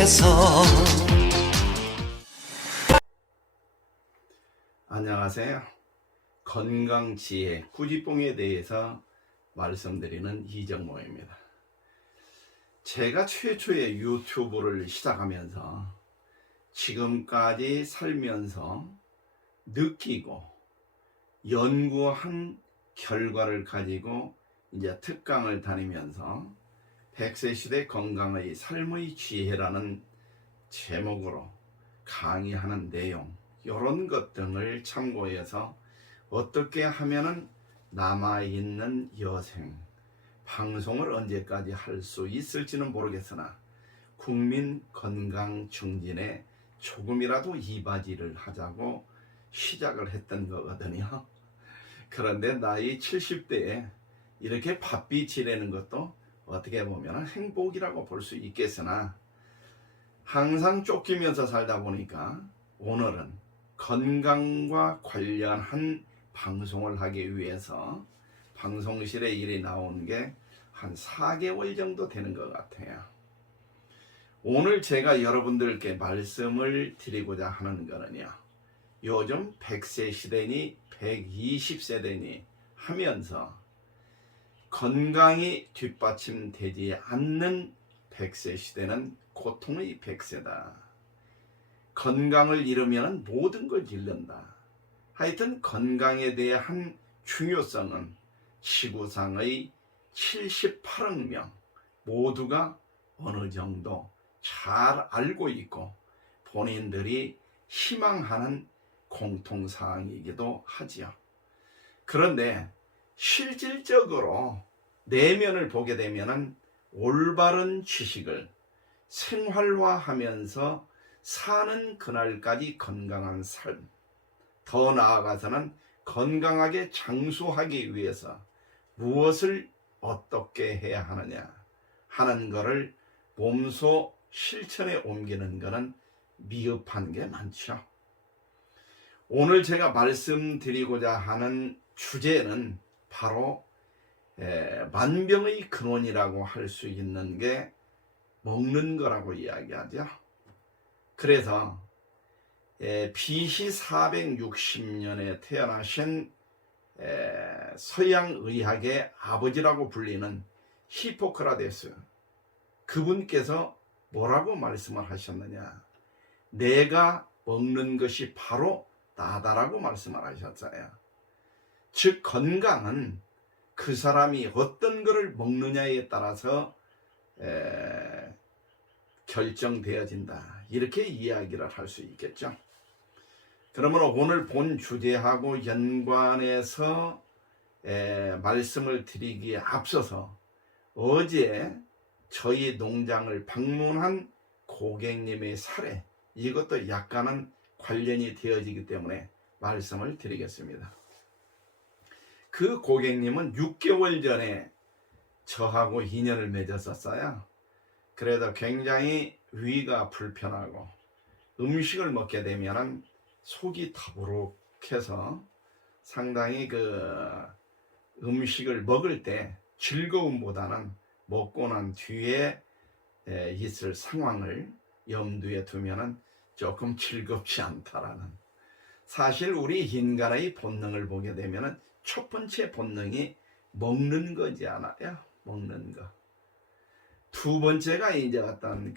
위해서. 안녕하세요. 건강지혜 구지뽕에 대해서 말씀드리는 이정모입니다. 제가 최초에 유튜브를 시작하면서 지금까지 살면서 느끼고 연구한 결과를 가지고 이제 특강을 다니면서 100세 시대 건강의 삶의 지혜라는 제목으로 강의하는 내용, 이런 것 등을 참고해서 어떻게 하면은 남아있는 여생 방송을 언제까지 할 수 있을지는 모르겠으나 국민 건강 증진에 조금이라도 이바지를 하자고 시작을 했던 거거든요. 그런데 나이 70대에 이렇게 바삐 지내는 것도 어떻게 보면 행복이라고 볼 수 있겠으나 항상 쫓기면서 살다 보니까 오늘은 건강과 관련한 방송을 하기 위해서 방송실에 일이 나온 게 한 4개월 정도 되는 것 같아요. 오늘 제가 여러분들께 말씀을 드리고자 하는 거는요, 요즘 100세 시대니 120세대니 하면서 건강이 뒷받침되지 않는 100세 시대는 고통의 100세다. 건강을 잃으면 모든 걸 잃는다. 하여튼 건강에 대한 중요성은 지구상의 78억 명 모두가 어느 정도 잘 알고 있고 본인들이 희망하는 공통사항이기도 하지요. 그런데 실질적으로 내면을 보게 되면 올바른 지식을 생활화하면서 사는 그날까지 건강한 삶, 더 나아가서는 건강하게 장수하기 위해서 무엇을 어떻게 해야 하느냐 하는 것을 몸소 실천에 옮기는 것은 미흡한 게 많죠. 오늘 제가 말씀드리고자 하는 주제는 바로 만병의 근원이라고 할 수 있는 게 먹는 거라고 이야기하죠. 그래서 BC 460년에 태어나신 서양 의학의 아버지라고 불리는 히포크라테스, 그분께서 뭐라고 말씀을 하셨느냐, 내가 먹는 것이 바로 나다라고 말씀을 하셨어요. 즉 건강은 그 사람이 어떤 것을 먹느냐에 따라서 결정되어진다, 이렇게 이야기를 할 수 있겠죠. 그러면 오늘 본 주제하고 연관해서 말씀을 드리기에 앞서서 어제 저희 농장을 방문한 고객님의 사례, 이것도 약간은 관련이 되어지기 때문에 말씀을 드리겠습니다. 그 고객님은 6개월 전에 저하고 인연을 맺었었어요. 그래도 굉장히 위가 불편하고 음식을 먹게 되면 속이 더부룩해서 상당히 음식을 먹을 때 즐거움보다는 먹고 난 뒤에 있을 상황을 염두에 두면 조금 즐겁지 않다라는, 사실 우리 인간의 본능을 보게 되면 첫 번째 본능이 먹는 거지 않아요? 먹는 거. 두 번째가 이제 어떤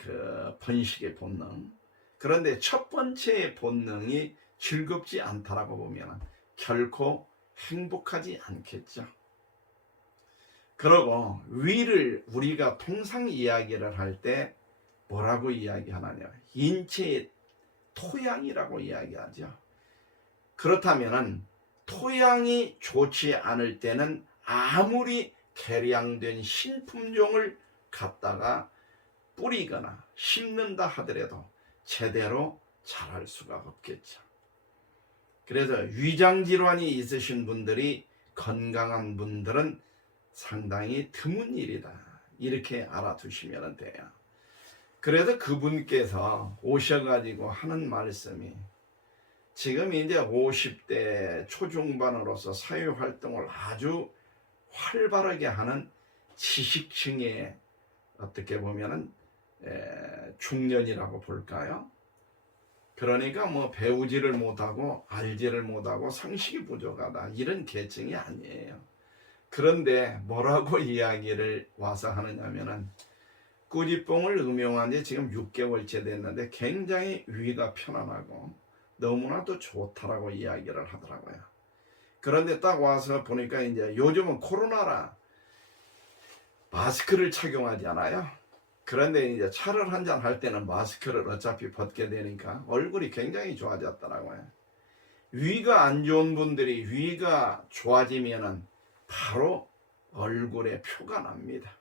번식의 본능. 그런데 첫 번째 본능이 즐겁지 않다라고 보면 결코 행복하지 않겠죠. 그리고 위를 우리가 통상 이야기를 할 때 뭐라고 이야기하느냐, 인체의 토양이라고 이야기하죠. 그렇다면 토양이 좋지 않을 때는 아무리 개량된 신품종을 갖다가 뿌리거나 심는다 하더라도 제대로 자랄 수가 없겠죠. 그래서 위장질환이 있으신 분들이 건강한 분들은 상당히 드문 일이다, 이렇게 알아두시면 돼요. 그래서 그분께서 오셔가지고 하는 말씀이, 지금 이제 50대 초중반으로서 사회활동을 아주 활발하게 하는 지식층의 어떻게 보면은 중년이라고 볼까요? 그러니까 뭐 배우지를 못하고 알지를 못하고 상식이 부족하다 이런 계층이 아니에요. 그런데 뭐라고 이야기를 와서 하느냐면은 꾸지뽕을 음용한 지 지금 6개월째 됐는데 굉장히 위가 편안하고 너무나도 좋다라고 이야기를 하더라고요. 그런데 딱 와서 보니까 이제 요즘은 코로나라 마스크를 착용하지 않아요. 그런데 이제 차를 한잔 할 때는 마스크를 어차피 벗게 되니까 얼굴이 굉장히 좋아졌더라고요. 위가 안 좋은 분들이 위가 좋아지면은 바로 얼굴에 표가 납니다.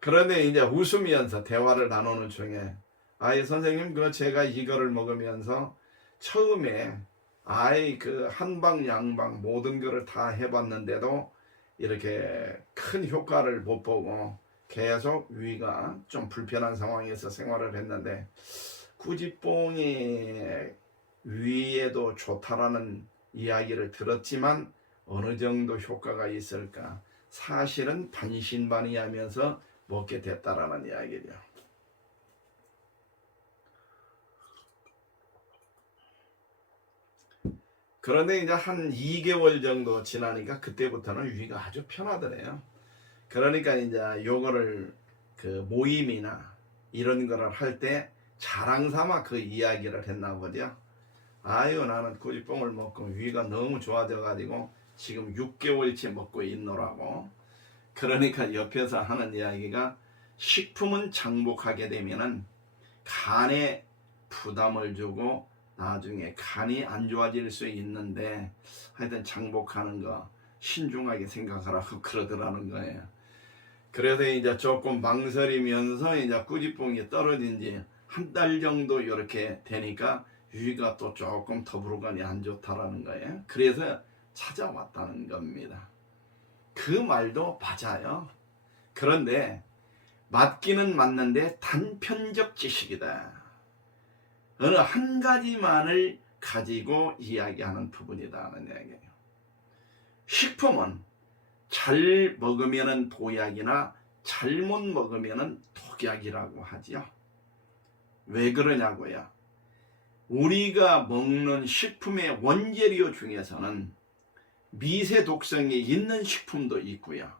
그런데 이제 웃으면서 대화를 나누는 중에 아이 선생님 그 제가 이거를 먹으면서 처음에 아이 그 한방 양방 모든 거를 다 해봤는데도 이렇게 큰 효과를 못 보고 계속 위가 좀 불편한 상황에서 생활을 했는데 꾸지뽕이 위에도 좋다라는 이야기를 들었지만 어느 정도 효과가 있을까 사실은 반신반의하면서 먹게 됐다라는 이야기죠. 그런데 이제 한 2개월 정도 지나니까 그때부터는 위가 아주 편하더래요. 그러니까 이제 요거를 그 모임이나 이런 거를 할 때 자랑 삼아 그 이야기를 했나 보죠. 아유 나는 꾸지뽕을 먹고 위가 너무 좋아져 가지고 지금 6개월째 먹고 있노라고. 그러니까 옆에서 하는 이야기가 식품은 장복하게 되면은 간에 부담을 주고 나중에 간이 안 좋아질 수 있는데 하여튼 장복하는 거 신중하게 생각하라고 그러더라는 거예요. 그래서 이제 조금 망설이면서 이제 꾸지뽕이 떨어진 지 한 달 정도 이렇게 되니까 위가 또 조금 더부룩하니 안 좋다라는 거예요. 그래서 찾아왔다는 겁니다. 그 말도 맞아요. 그런데 맞기는 맞는데 단편적 지식이다. 어느 한 가지만을 가지고 이야기하는 부분이다는 이야기예요. 식품은 잘 먹으면 보약이나 잘못 먹으면 독약이라고 하지요. 왜 그러냐고요? 우리가 먹는 식품의 원재료 중에서는 미세 독성이 있는 식품도 있고요.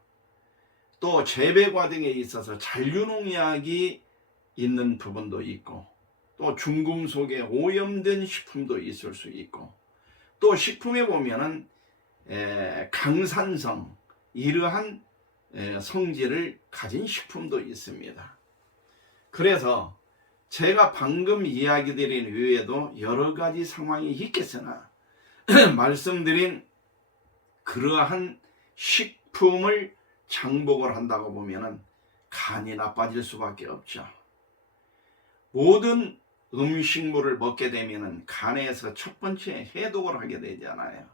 또 재배 과정에 있어서 잔류농약이 있는 부분도 있고 또 중금속에 오염된 식품도 있을 수 있고 또 식품에 보면은 강산성 이러한 성질을 가진 식품도 있습니다. 그래서 제가 방금 이야기 드린 외에도 여러 가지 상황이 있겠으나 말씀드린 그러한 식품을 장복을 한다고 보면은 간이 나빠질 수밖에 없죠. 모든 음식물을 먹게 되면은 간에서 첫 번째 해독을 하게 되잖아요.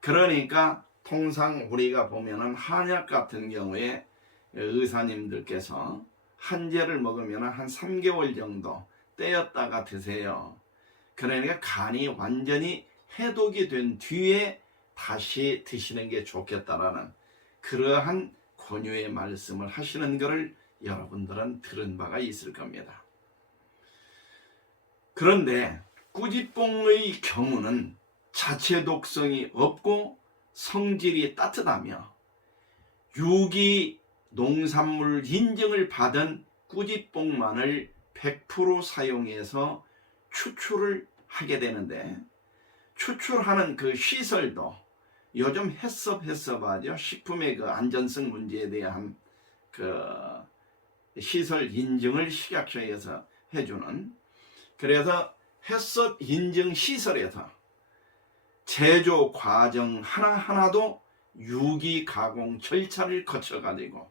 그러니까 통상 우리가 보면은 한약 같은 경우에 의사님들께서 한제를 먹으면 한 3개월 정도 떼었다가 드세요. 그러니까 간이 완전히 해독이 된 뒤에 다시 드시는 게 좋겠다라는 그러한 권유의 말씀을 하시는 것을 여러분들은 들은 바가 있을 겁니다. 그런데 꾸지뽕의 경우는 자체 독성이 없고 성질이 따뜻하며 유기 농산물 인증을 받은 꾸지뽕만을 100% 사용해서 추출을 하게 되는데 추출하는 그 시설도 요즘 해썹하죠. 식품의 그 안전성 문제에 대한 그 시설 인증을 식약처에서 해주는 그래서 해썹 인증 시설에서 제조 과정 하나하나도 유기 가공 절차를 거쳐가지고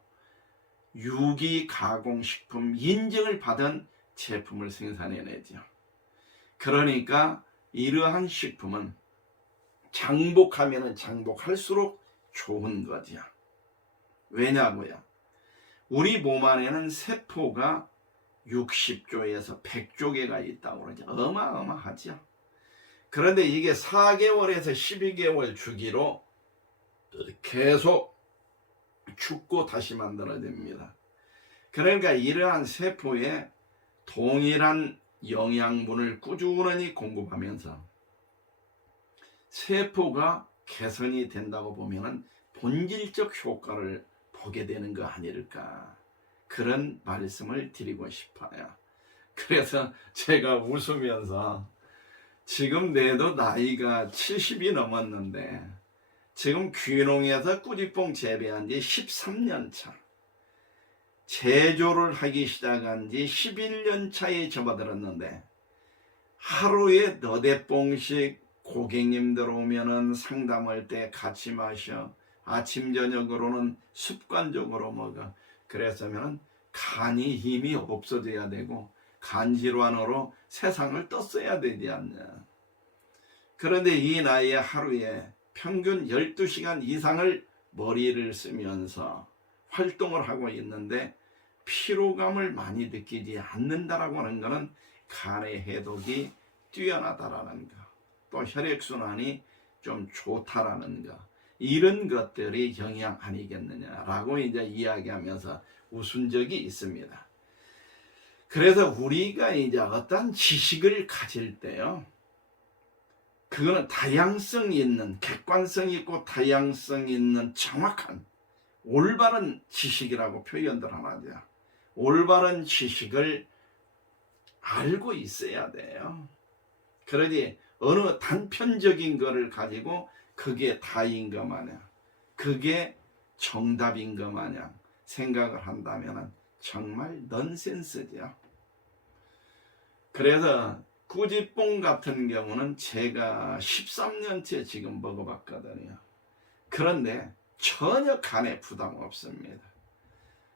유기 가공 식품 인증을 받은 제품을 생산해내죠. 그러니까 이러한 식품은 장복하면 장복할수록 좋은 거죠. 왜냐고요? 우리 몸 안에는 세포가 60조에서 100조 개가 있다고 그러죠. 어마어마하죠. 그런데 이게 4개월에서 12개월 주기로 계속 죽고 다시 만들어집니다. 그러니까 이러한 세포에 동일한 영양분을 꾸준히 공급하면서 세포가 개선이 된다고 보면은 본질적 효과를 보게 되는 거 아닐까, 그런 말씀을 드리고 싶어요. 그래서 제가 웃으면서 지금 내도 나이가 70이 넘었는데 지금 귀농에서 꾸지뽕 재배한 지 13년 차, 제조를 하기 시작한 지 11년 차에 접어들었는데 하루에 너댓 봉씩 고객님들 오면은 상담할 때 같이 마셔, 아침 저녁으로는 습관적으로 먹어. 그랬으면 간이 힘이 없어져야 되고 간질환으로 세상을 떴어야 되지 않냐. 그런데 이 나이에 하루에 평균 12시간 이상을 머리를 쓰면서 활동을 하고 있는데 피로감을 많이 느끼지 않는다라고 하는 것은 간의 해독이 뛰어나다라는 거, 또 혈액순환이 좀 좋다라는 거, 이런 것들이 영향 아니겠느냐라고 이제 이야기하면서 웃은 적이 있습니다. 그래서 우리가 이제 어떤 지식을 가질 때요, 그거는 다양성 있는, 객관성 있고 다양성 있는 정확한 올바른 지식이라고 표현들 하나죠. 올바른 지식을 알고 있어야 돼요. 그러니 어느 단편적인 거를 가지고 그게 다인 것 마냥, 그게 정답인 것 마냥 생각을 한다면 정말 넌센스죠. 그래서 꾸지뽕 같은 경우는 제가 13년째 지금 먹어봤거든요. 그런데 전혀 간에 부담 없습니다.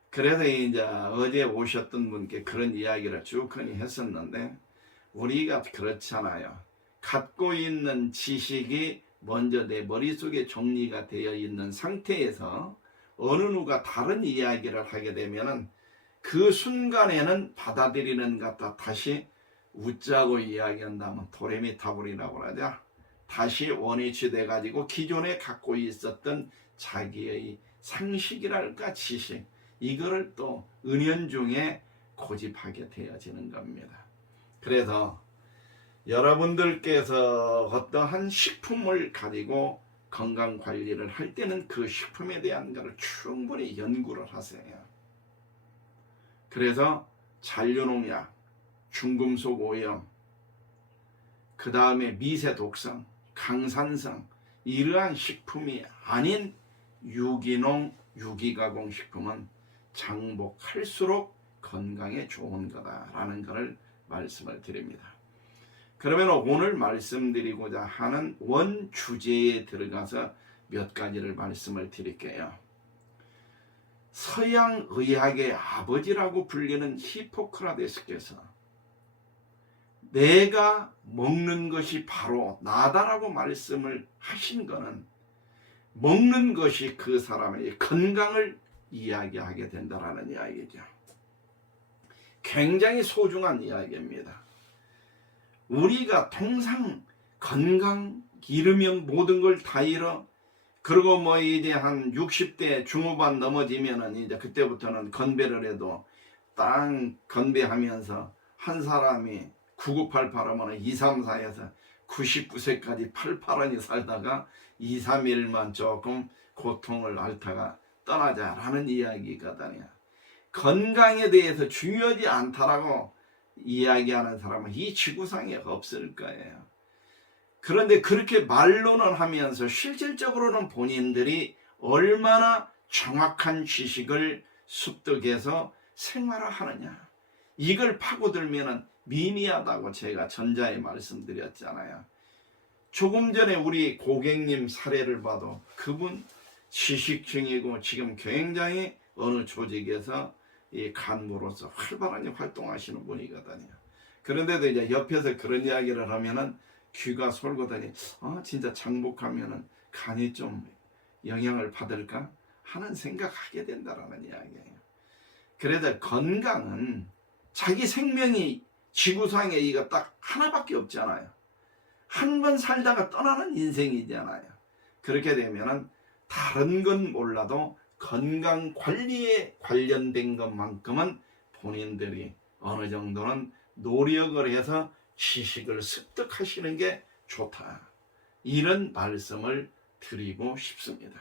그래서 이제 어제 오셨던 분께 그런 이야기를 쭉하니 했었는데, 우리가 그렇잖아요. 갖고 있는 지식이 먼저 내 머릿속에 정리가 되어 있는 상태에서 어느 누가 다른 이야기를 하게 되면은 그 순간에는 받아들이는 것 같다. 다시 웃자고 이야기한다면 도레미타불이라고 하죠. 다시 원위치 돼가지고 기존에 갖고 있었던 자기의 상식이랄까 지식, 이거를 또 은연중에 고집하게 되어지는 겁니다. 그래서 여러분들께서 어떠한 식품을 가지고 건강관리를 할 때는 그 식품에 대한 것을 충분히 연구를 하세요. 그래서 잔류농약, 중금속 오염, 그 다음에 미세 독성, 강산성, 이러한 식품이 아닌 유기농, 유기가공 식품은 장복할수록 건강에 좋은 거다라는 것을 말씀을 드립니다. 그러면 오늘 말씀드리고자 하는 원 주제에 들어가서 몇 가지를 말씀을 드릴게요. 서양 의학의 아버지라고 불리는 히포크라테스께서 내가 먹는 것이 바로 나다라고 말씀을 하신 것은 먹는 것이 그 사람의 건강을 이야기하게 된다라는 이야기죠. 굉장히 소중한 이야기입니다. 우리가 통상 건강 잃으면 모든 걸 다 잃어. 그리고 뭐 이제 한 60대 중후반 넘어지면은 이제 그때부터는 건배를 해도 땅 건배하면서 한 사람이 9988하면 2, 3, 4에서 99세까지 88원이 살다가 2, 3일만 조금 고통을 앓다가 떠나자라는 이야기거든요. 건강에 대해서 중요하지 않다라고 이야기하는 사람은 이 지구상에 없을 거예요. 그런데 그렇게 말로는 하면서 실질적으로는 본인들이 얼마나 정확한 지식을 습득해서 생활화하느냐, 이걸 파고들면 미미하다고 제가 전자에 말씀드렸잖아요. 조금 전에 우리 고객님 사례를 봐도 그분 지식층이고 지금 굉장히 어느 조직에서 이 간부로서 활발하게 활동하시는 분이거든요. 그런데도 이제 옆에서 그런 이야기를 하면은 귀가 솔거더니 진짜 장복하면은 간이 좀 영향을 받을까 하는 생각하게 된다라는 이야기예요. 그래서 건강은 자기 생명이 지구상에 이거 딱 하나밖에 없잖아요. 한 번 살다가 떠나는 인생이잖아요. 그렇게 되면은 다른 건 몰라도 건강 관리에 관련된 것만큼은 본인들이 어느 정도는 노력을 해서 지식을 습득하시는 게 좋다. 이런 말씀을 드리고 싶습니다.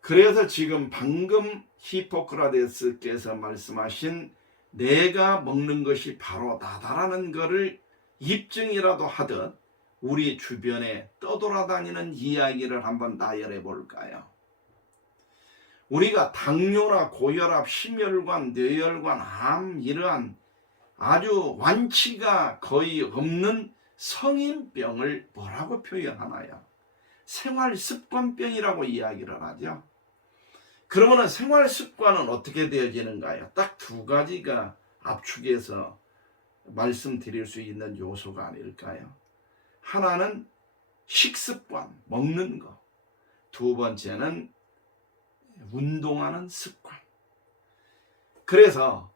그래서 지금 방금 히포크라테스께서 말씀하신 내가 먹는 것이 바로 나다라는 것을 입증이라도 하듯 우리 주변에 떠돌아다니는 이야기를 한번 나열해 볼까요? 우리가 당뇨나 고혈압, 심혈관, 뇌혈관, 암 이러한 아주 완치가 거의 없는 성인병을 뭐라고 표현하나요? 생활습관병이라고 이야기를 하죠. 그러면 생활습관은 어떻게 되어지는가요? 딱 두 가지가 압축해서 말씀드릴 수 있는 요소가 아닐까요? 하나는 식습관, 먹는 거. 두 번째는 운동하는 습관. 그래서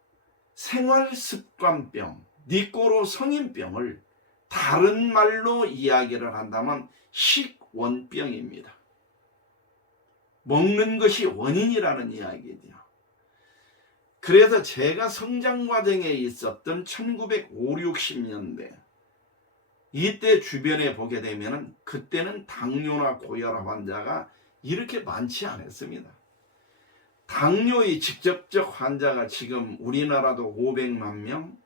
생활습관병, 니꼬로 성인병을 다른 말로 이야기를 한다면 식원병입니다. 먹는 것이 원인이라는 이야기죠. 그래서 제가 성장 과정에 있었던 1950, 60년대 이때 주변에 보게 되면 그때는 당뇨나 고혈압 환자가 이렇게 많지 않았습니다. 당뇨의 직접적 환자가 지금 우리나라도 500만 명,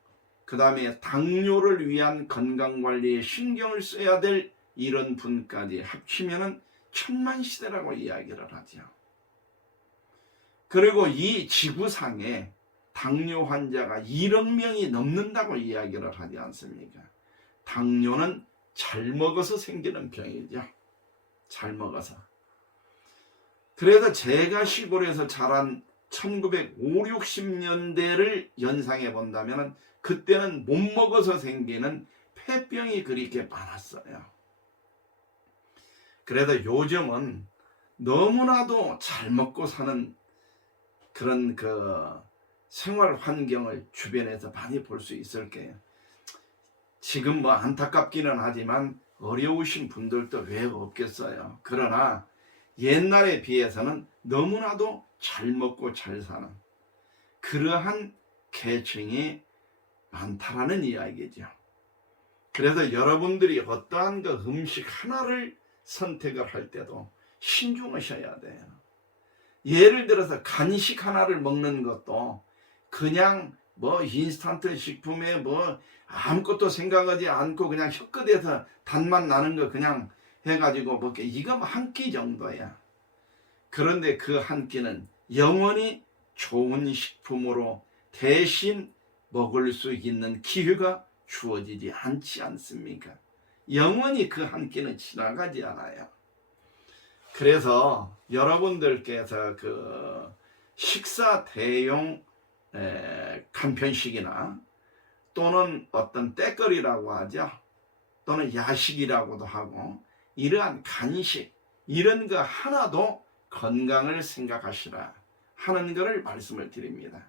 그 다음에 당뇨를 위한 건강관리에 신경을 써야 될 이런 분까지 합치면 1000만 시대라고 이야기를 하죠. 그리고 이 지구상에 당뇨 환자가 1억 명이 넘는다고 이야기를 하지 않습니까? 당뇨는 잘 먹어서 생기는 병이죠. 잘 먹어서. 그래서 제가 시골에서 자란 1950, 60년대를 연상해 본다면 그때는 못 먹어서 생기는 폐병이 그렇게 많았어요. 그래서 요즘은 너무나도 잘 먹고 사는 그런 생활 환경을 주변에서 많이 볼 수 있을 거예요. 지금 뭐 안타깝기는 하지만 어려우신 분들도 왜 없겠어요. 그러나 옛날에 비해서는 너무나도 잘 먹고 잘 사는 그러한 계층이 많다라는 이야기죠. 그래서 여러분들이 어떠한 그 음식 하나를 선택을 할 때도 신중하셔야 돼요. 예를 들어서 간식 하나를 먹는 것도 그냥 뭐 인스턴트 식품에 뭐 아무것도 생각하지 않고 그냥 혀끝에서 단맛 나는 거 그냥 해가지고 먹게 이거 한 끼 정도야. 그런데 그 한 끼는 영원히 좋은 식품으로 대신 먹을 수 있는 기회가 주어지지 않지 않습니까? 영원히 그 한 끼는 지나가지 않아요. 그래서 여러분들께서 그 식사 대용 간편식이나 또는 어떤 떼거리라고 하죠. 또는 야식이라고도 하고 이러한 간식 이런 거 하나도 건강을 생각하시라 하는 것을 말씀을 드립니다.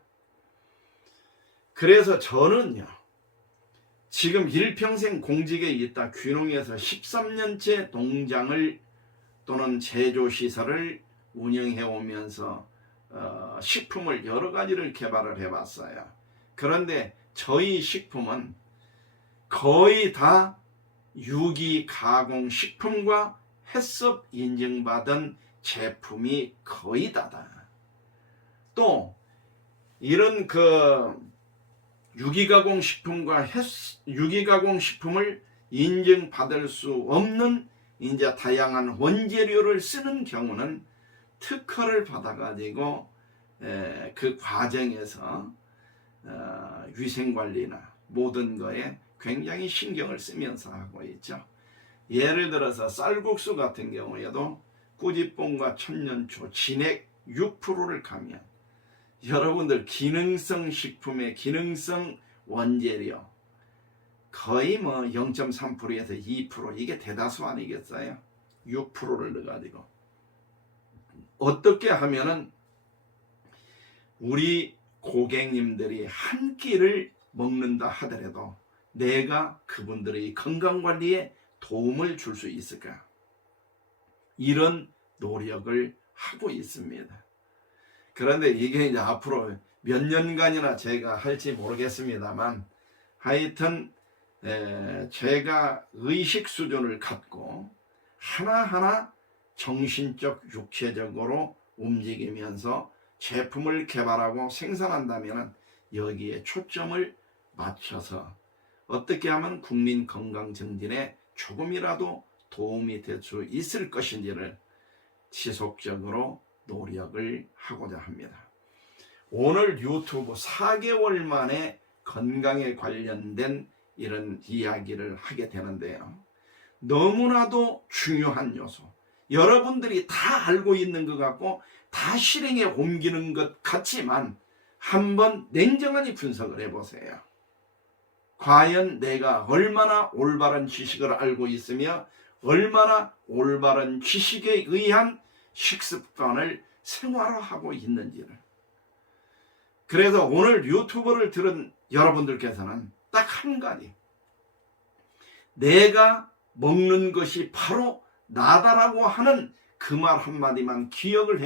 그래서 저는요. 지금 일평생 공직에 있다 귀농해서 13년째 농장을 또는 제조시설을 운영해 오면서 식품을 여러 가지를 개발을 해봤어요. 그런데 저희 식품은 거의 다 유기가공 식품과 해썹 인증받은 제품이 거의 다다. 또 이런 유기가공 식품과 유기가공 식품을 인증받을 수 없는 이제 다양한 원재료를 쓰는 경우는 특허를 받아가지고 그 과정에서 위생관리나 모든 거에 굉장히 신경을 쓰면서 하고 있죠. 예를 들어서 쌀국수 같은 경우에도 꾸지뽕과 천년초, 진액 6%를 가면 여러분들 기능성 식품의 기능성 원재료 거의 뭐 0.3%에서 2% 이게 대다수 아니겠어요? 6%를 넣어가지고 어떻게 하면은 우리 고객님들이 한 끼를 먹는다 하더라도 내가 그분들의 건강관리에 도움을 줄 수 있을까? 이런 노력을 하고 있습니다. 그런데 이게 이제 앞으로 몇 년간이나 제가 할지 모르겠습니다만 하여튼 제가 의식 수준을 갖고 하나하나 정신적, 육체적으로 움직이면서 제품을 개발하고 생산한다면 여기에 초점을 맞춰서 어떻게 하면 국민 건강 증진에 조금이라도 도움이 될 수 있을 것인지를 지속적으로 노력을 하고자 합니다. 오늘 유튜브 4개월 만에 건강에 관련된 이런 이야기를 하게 되는데요. 너무나도 중요한 요소. 여러분들이 다 알고 있는 것 같고 다 실행에 옮기는 것 같지만 한번 냉정하게 분석을 해보세요. 과연 내가 얼마나 올바른 지식을 알고 있으며 얼마나 올바른 지식에 의한 식습관을 생활화하고 있는지를. 그래서 오늘 유튜브를 들은 여러분들께서는 딱 한 가지, 내가 먹는 것이 바로 나다라고 하는 그 말 한마디만 기억을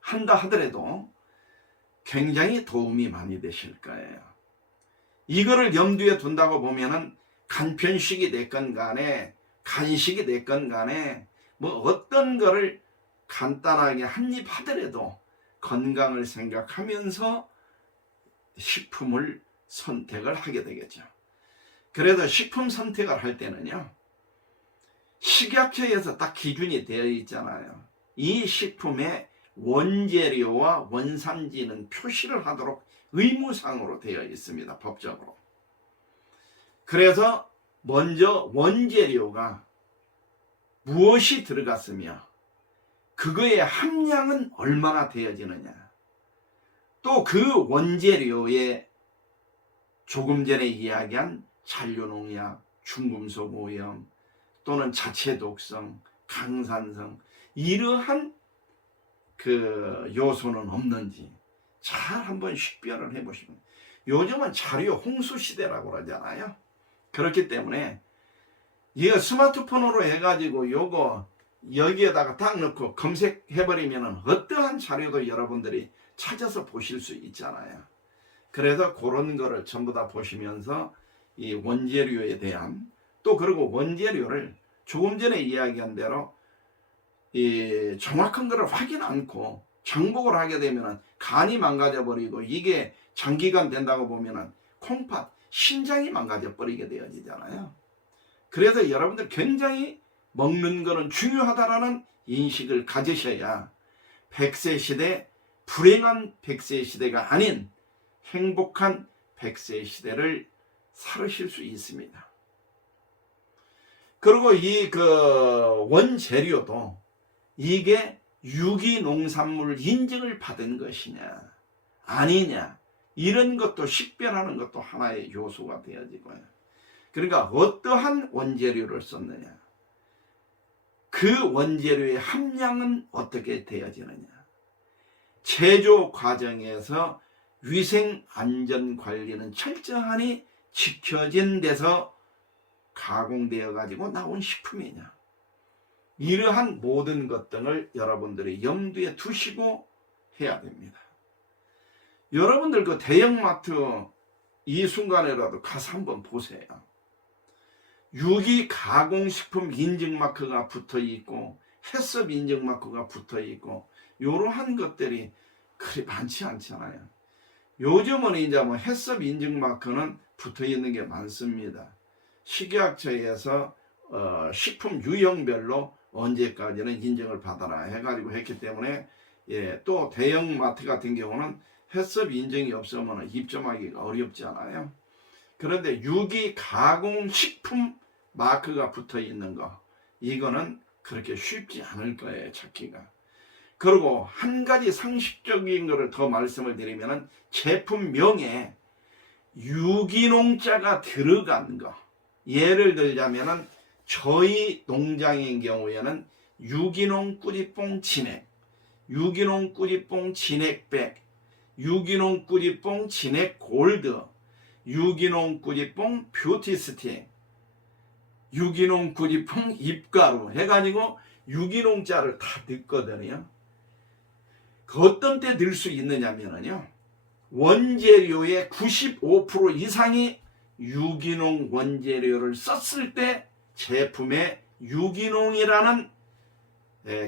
한다 하더라도 굉장히 도움이 많이 되실 거예요. 이거를 염두에 둔다고 보면은 간편식이 됐건 간에 간식이 됐건 간에 뭐 어떤 거를 간단하게 한 입 하더라도 건강을 생각하면서 식품을 선택을 하게 되겠죠. 그래서 식품 선택을 할 때는요, 식약처에서 딱 기준이 되어 있잖아요. 이 식품의 원재료와 원산지는 표시를 하도록 의무상으로 되어 있습니다. 법적으로. 그래서 먼저 원재료가 무엇이 들어갔으며 그거의 함량은 얼마나 되어지느냐, 또 그 원재료에 조금 전에 이야기한 잔류농약, 중금속 오염 또는 자체 독성, 강산성 이러한 그 요소는 없는지 잘 한번 식별을 해보시면, 요즘은 자료 홍수 시대라고 그러잖아요. 그렇기 때문에 이거 스마트폰으로 해가지고 요거 여기에다가 딱 넣고 검색해버리면 어떠한 자료도 여러분들이 찾아서 보실 수 있잖아요. 그래서 그런 거를 전부 다 보시면서 이 원재료에 대한, 또 그리고 원재료를 조금 전에 이야기한 대로 이 정확한 거를 확인 않고 정복을 하게 되면 간이 망가져 버리고, 이게 장기간 된다고 보면 콩팥, 신장이 망가져 버리게 되어지잖아요. 그래서 여러분들 굉장히 먹는 거는 중요하다라는 인식을 가지셔야 100세 시대, 불행한 100세 시대가 아닌 행복한 100세 시대를 살으실 수 있습니다. 그리고 이 그 원재료도 이게 유기농산물 인증을 받은 것이냐 아니냐, 이런 것도 식별하는 것도 하나의 요소가 되어지고요. 그러니까 어떠한 원재료를 썼느냐, 그 원재료의 함량은 어떻게 되어지느냐, 제조 과정에서 위생 안전 관리는 철저하니 지켜진 데서 가공되어 가지고 나온 식품이냐, 이러한 모든 것들을 여러분들이 염두에 두시고 해야 됩니다. 여러분들 그 대형마트 이 순간에라도 가서 한번 보세요. 유기 가공식품 인증 마크가 붙어 있고 햇섭 인증 마크가 붙어 있고 이러한 것들이 그리 많지 않잖아요. 요즘은 이제 뭐 햇섭 인증 마크는 붙어 있는 게 많습니다. 식약처에서 식품 유형별로 언제까지는 인증을 받아라 해가지고 했기 때문에, 또 대형 마트 같은 경우는 햇섭 인증이 없으면 입점하기가 어렵잖아요. 그런데 유기 가공 식품 마크가 붙어 있는 거, 이거는 그렇게 쉽지 않을 거예요, 찾기가. 그리고 한 가지 상식적인 거를 더 말씀을 드리면, 제품명에 유기농자가 들어간 거, 예를 들자면은 저희 농장인 경우에는 유기농 꾸지뽕 진액, 유기농 꾸지뽕 진액백, 유기농 꾸지뽕 진액 골드, 유기농 꾸지뽕 뷰티 스틱, 유기농 꾸지뽕 잎가루 해가지고 유기농자를 다 넣거든요. 그 어떤 때 들 수 있느냐면요, 원재료의 95% 이상이 유기농 원재료를 썼을 때 제품에 유기농이라는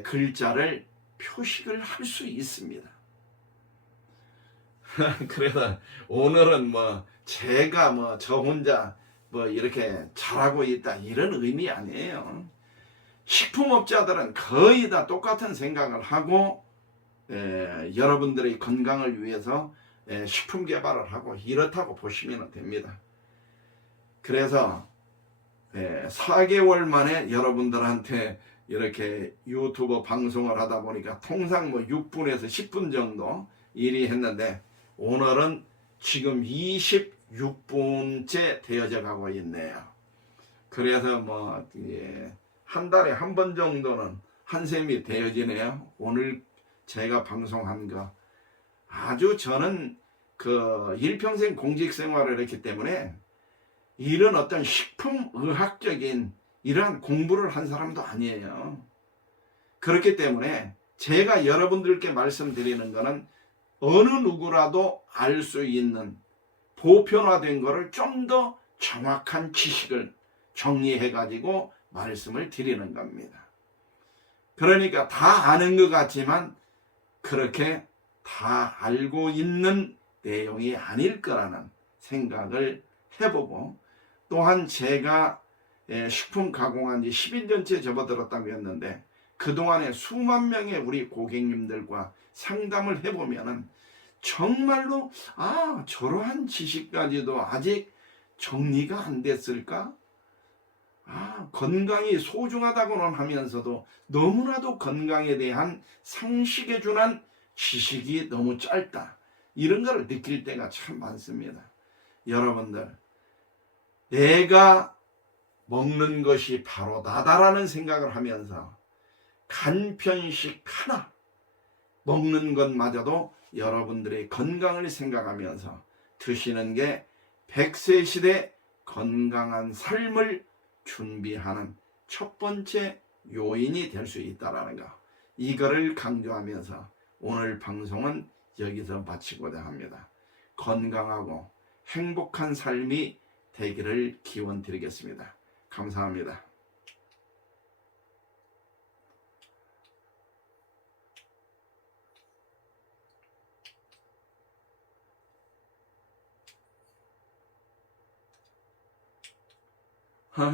글자를 표식을 할 수 있습니다. 그래서 오늘은 뭐 제가 뭐 저 혼자 뭐 이렇게 잘하고 있다 이런 의미 아니에요. 식품업자들은 거의 다 똑같은 생각을 하고 여러분들의 건강을 위해서 식품 개발을 하고 이렇다고 보시면 됩니다. 그래서 4개월 만에 여러분들한테 이렇게 유튜브 방송을 하다 보니까 통상 뭐 6분에서 10분 정도 일이 했는데 오늘은 지금 26분째 되어져 가고 있네요. 그래서 뭐 한 달에 한 번 정도는 한샘이 되어지네요. 오늘 제가 방송한 거 아주 저는 그 일평생 공직 생활을 했기 때문에 이런 어떤 식품의학적인 이러한 공부를 한 사람도 아니에요. 그렇기 때문에 제가 여러분들께 말씀드리는 거는 어느 누구라도 알 수 있는 보편화된 거를 좀 더 정확한 지식을 정리해 가지고 말씀을 드리는 겁니다. 그러니까 다 아는 것 같지만 그렇게 다 알고 있는 내용이 아닐 거라는 생각을 해보고, 또한 제가 식품 가공한 지 10년째 접어들었다고 했는데 그동안에 수만 명의 우리 고객님들과 상담을 해보면은 정말로 저러한 지식까지도 아직 정리가 안 됐을까? 건강이 소중하다고는 하면서도 너무나도 건강에 대한 상식에 준한 지식이 너무 짧다, 이런 걸 느낄 때가 참 많습니다. 여러분들, 내가 먹는 것이 바로 나다라는 생각을 하면서 간편식 하나 먹는 것마저도 여러분들의 건강을 생각하면서 드시는 게 100세 시대 건강한 삶을 준비하는 첫 번째 요인이 될 수 있다는 거, 이거를 강조하면서 오늘 방송은 여기서 마치고자 합니다. 건강하고 행복한 삶이 되기를 기원드리겠습니다. 감사합니다.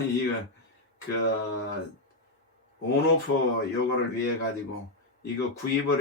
이거 온오프 요거를 위해 가지고 이거 구입을